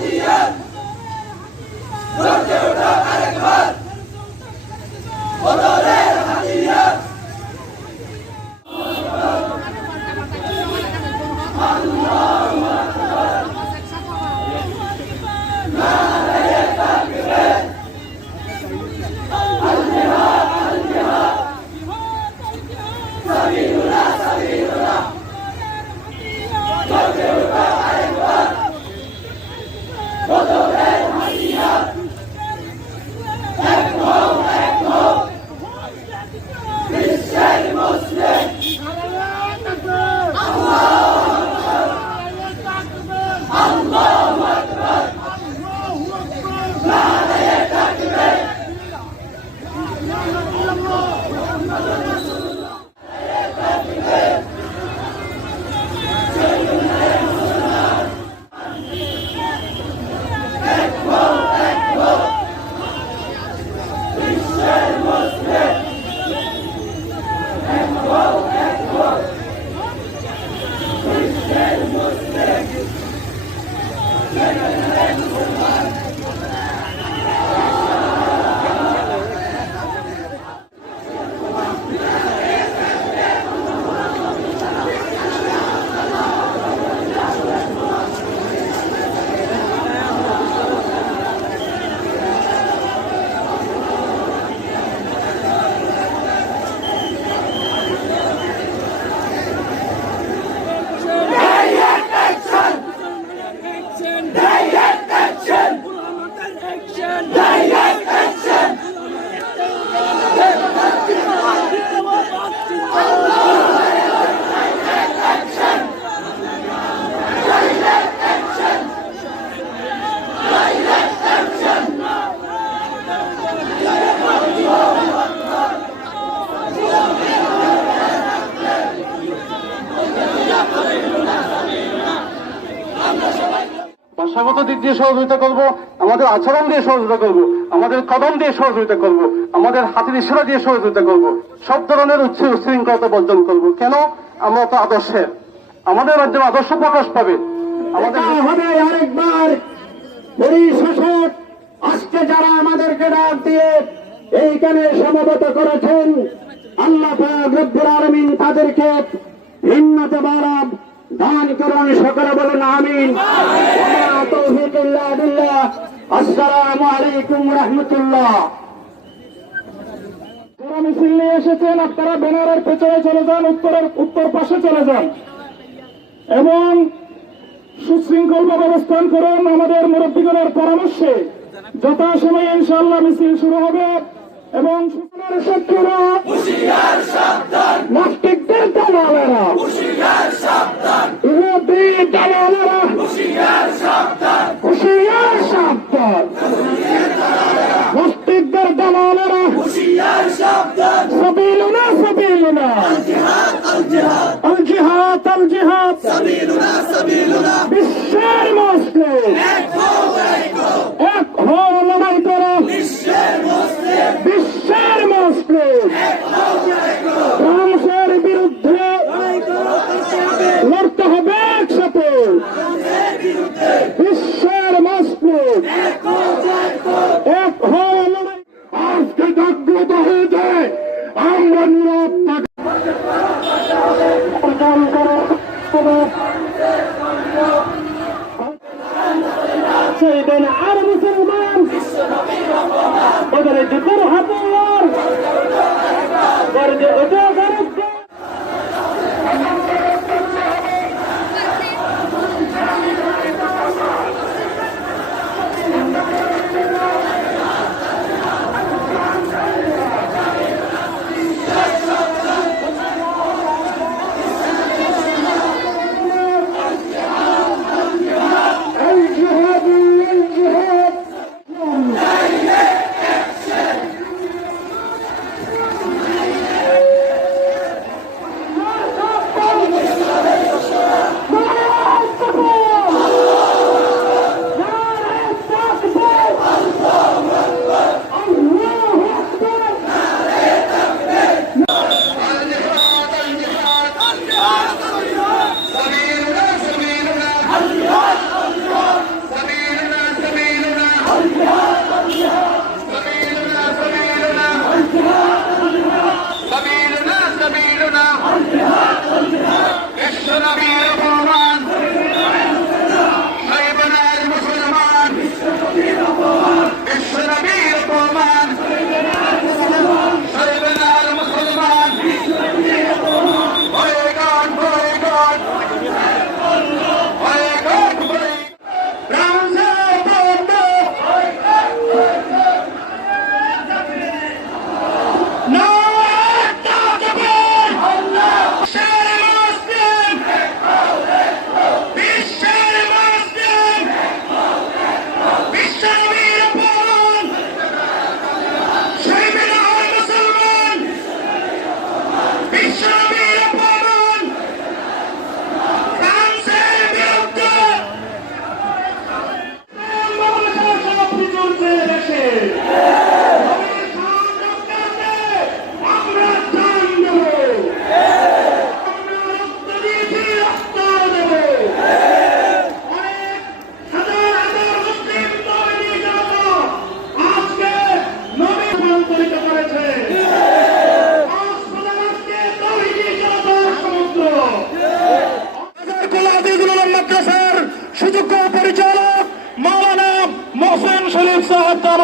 Yeah. দিয়ে সহযোগিতা করব, আমাদের আচরণ দিয়ে সহযোগিতা করব, আমাদের কদম দিয়ে সহযোগিতা করব, আমাদের হাতের ইশারা দিয়ে সহযোগিতা করব, সব ধরনের উচ্চ উশৃঙ্খলতা বর্জন করব। কেন? আমরা তো আদর্শের। আমাদের রাজ্যের আদর্শ প্রকাশ পাবে। আমাদের আজকে যারা আমাদেরকে ডাক দিয়ে এইখানে সমবেত করেছেন, আল্লাহ রব্বুল আলামিন তাদেরকে ভিন্নতে বাড়াব দান করুন সকলে বলুন আমিন। আসসালামু আলাইকুম রাহমাতুল্লাহ। যারা মিছিল নিয়ে এসেছেন আপনারা ব্যানারের পেছনে চলে যান উত্তরের উত্তর পাশে চলে যান। এবং সুশৃঙ্খল ভাবে অবস্থান করুন আমাদের মুরব্বীগণের পরামর্শে। যথাসময়ে ইনশাল্লাহ মিছিল শুরু হবে এবং শত্রুরা নাস্তিকদের দালালেরা ইহুদির দালালেরা হুশিয়ার সাবধান। সাবিলুনা সাবিলুনা। আল জিহাদ আল জিহাদ। বিশ্বের মুসলিম এক হও লড়াই করো বিশ্বের মুসলিম ফ্রান্সের বিরুদ্ধে লড়তে হবে একসাথে বিশ্বের মুসলিম এক হও লড়াই আজকে জাগ্রত হয়ে যায় আমরা নীরব থাকি আর মুসলমান ওদের যে হাতিয়ার ওদের যে Olha!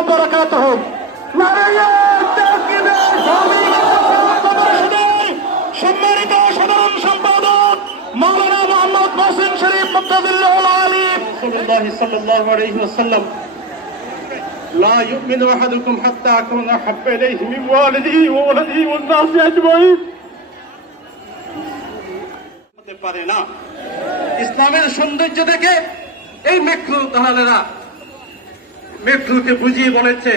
وبركاته সম্মানিত সাধারণ সম্পাদক মৌলানা মোহাম্মদ মোহসেন শরীফ মুক্তাদুল্লাহ আলিম সাল্লাল্লাহু আলাইহি ওয়াসাল্লাম লা ইউমিনু আহাদুকুম হাত্তা আকুনা হাব্বা ইলাইহি মিন ওয়ালিদিহি ওয়া ওয়ালাদিহি ইসলামের সৌন্দর্য দেখে এই মেক্রু দালালেরা মেঘ্রুকে বুঝিয়ে বলেছে,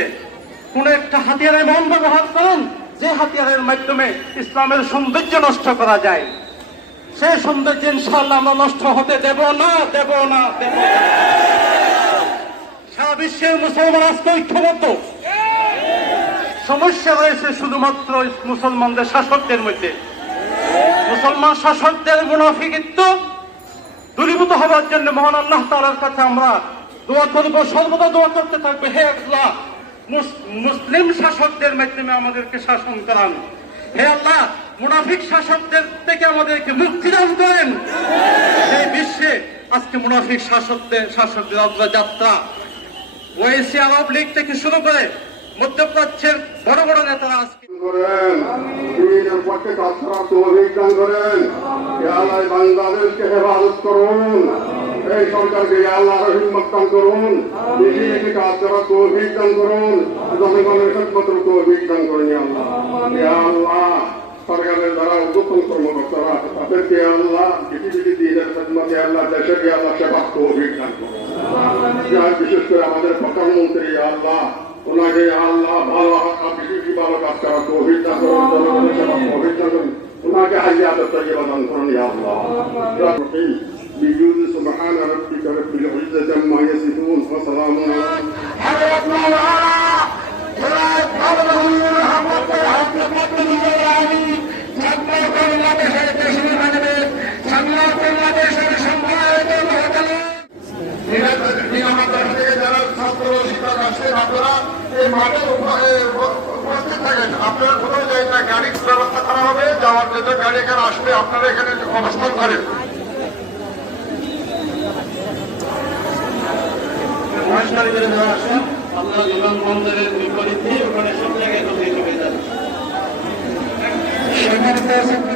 কোন একটা হাতিয়ারের মন ব্যবহার করুন, যে হাতিয়ারের মাধ্যমে ইসলামের সৌন্দর্য নষ্ট করা যায়। সেই সৌন্দর্য ইনশাল্লাহ আমরা নষ্ট হতে দেব না দেব না, দেব সারা বিশ্বের মুসলমান আজকে ঐক্যবদ্ধ। সমস্যা রয়েছে শুধুমাত্র মুসলমানদের শাসকদের মধ্যে। মুসলমান শাসকদের মুনাফিকিত্ব দূরীভূত হওয়ার জন্য মহান আল্লাহ তাআলার কাছে আমরা দোয়া করব, সর্বদা দোয়া করতে থাকবে। হে আল্লাহ মুসলিম শাসকদের মাধ্যমে আমাদেরকে শাসন করান। হে আল্লাহ, মুনাফিক শাসকদের থেকে আমাদেরকে মুক্তি দান করেন। এই বিশ্বে, আজকে মুনাফিক শাসকদের শাসকদের অগ্রযাত্রা ওয়েসি আরব লীগ থেকে শুরু করে মধ্যপ্রাচ্যের বড় বড় নেতারা আজকে করেন। পক্ষে কাজ তৌফিক দান করেন। বাংলাদেশকে হেফাজত করুন। এই সরকারকে আল্লাহর হিম্মত দান করুন। বেশি বেশি কাজ করার তৌফিক দান করুন জনগণের একমাত্র তৌফিক দান করুন আল্লাহ। আল্লাহ সরকারের দ্বারা উদ্যোগম কর্মকর্তারা তাদেরকে আল্লাহ বেশি বেশি দিনের খেদমতে আল্লাহ দেশেকে আল্লাহ সেবার তৌফিক দান করুন। বিশেষ করে আমাদের প্রধানমন্ত্রী আল্লাহ ওনাকে আল্লাহ ভালো বেশি বেশি ভালো কাজ করার তৌফিক দান করুন জনগণের সেবার بجود سبحان ربك رب العزة عما يصفون وسلام على حضرت مولانا جناب حضرت محمد حق قدر العالي ছাত্র বাংলাদেশের দেশের মানবে সামলা বাংলাদেশের সম্মানিত মহোদয় যারা ছাত্র শিক্ষক আসছেন আপনারা এই মাঠের উপরে উপস্থিত থাকেন আপনারা কোথাও যাই না গাড়ির ব্যবস্থা করা হবে যাওয়ার জন্য গাড়ি এখানে আসবে আপনারা এখানে অবস্থান করেন নমস্কার করে দেওয়া আসেন আপনারা বন্দরের বিপরীতে ওখানে সব জায়গায় ঢুকে যান। সম্মানিত